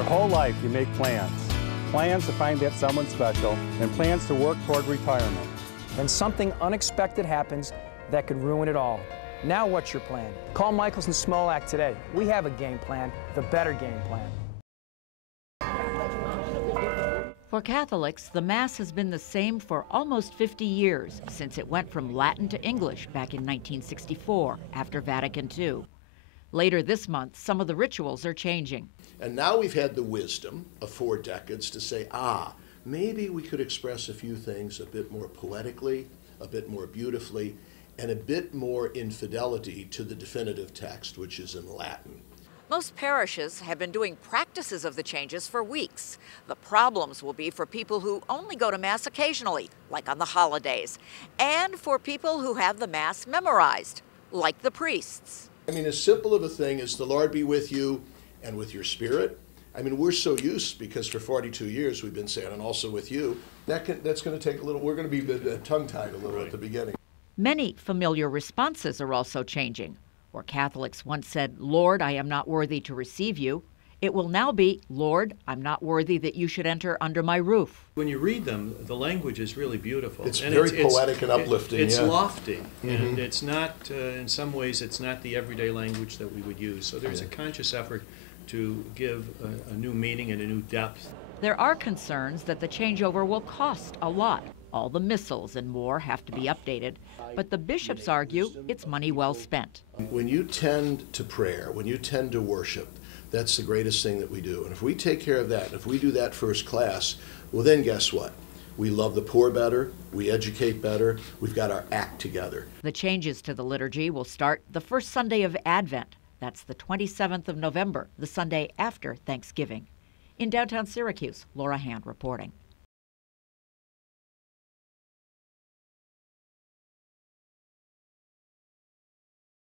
Your whole life you make plans. Plans to find that someone special and plans to work toward retirement. Then something unexpected happens that could ruin it all. Now what's your plan? Call Michaels and Smolak today. We have a game plan, the better game plan. For Catholics, the Mass has been the same for almost 50 years, since it went from Latin to English back in 1964, after Vatican II. Later this month, some of the rituals are changing. And now we've had the wisdom of 4 decades to say, maybe we could express a few things a bit more poetically, a bit more beautifully, and a bit more in fidelity to the definitive text, which is in Latin. Most parishes have been doing practices of the changes for weeks. The problems will be for people who only go to Mass occasionally, like on the holidays, and for people who have the Mass memorized, like the priests. I mean, as simple of a thing as the Lord be with you and with your spirit. I mean, we're so used, because for 42 years we've been saying, and also with you, that's going to take a little, we're going to be tongue-tied a little at the beginning. Many familiar responses are also changing. Where Catholics once said, "Lord, I am not worthy to receive you," it will now be, "Lord, I'm not worthy that you should enter under my roof." When you read them, the language is really beautiful. It's very poetic and uplifting. It's lofty, and it's not, in some ways, it's not the everyday language that we would use. So there's a conscious effort to give a new meaning and a new depth. There are concerns that the changeover will cost a lot. All the missals and more have to be updated, but the bishops argue it's money well spent. When you tend to prayer, when you tend to worship, that's the greatest thing that we do. And if we take care of that, and if we do that first class, well then guess what? We love the poor better, we educate better, we've got our act together. The changes to the liturgy will start the first Sunday of Advent. That's the 27th of November, the Sunday after Thanksgiving. In downtown Syracuse, Laura Hand reporting.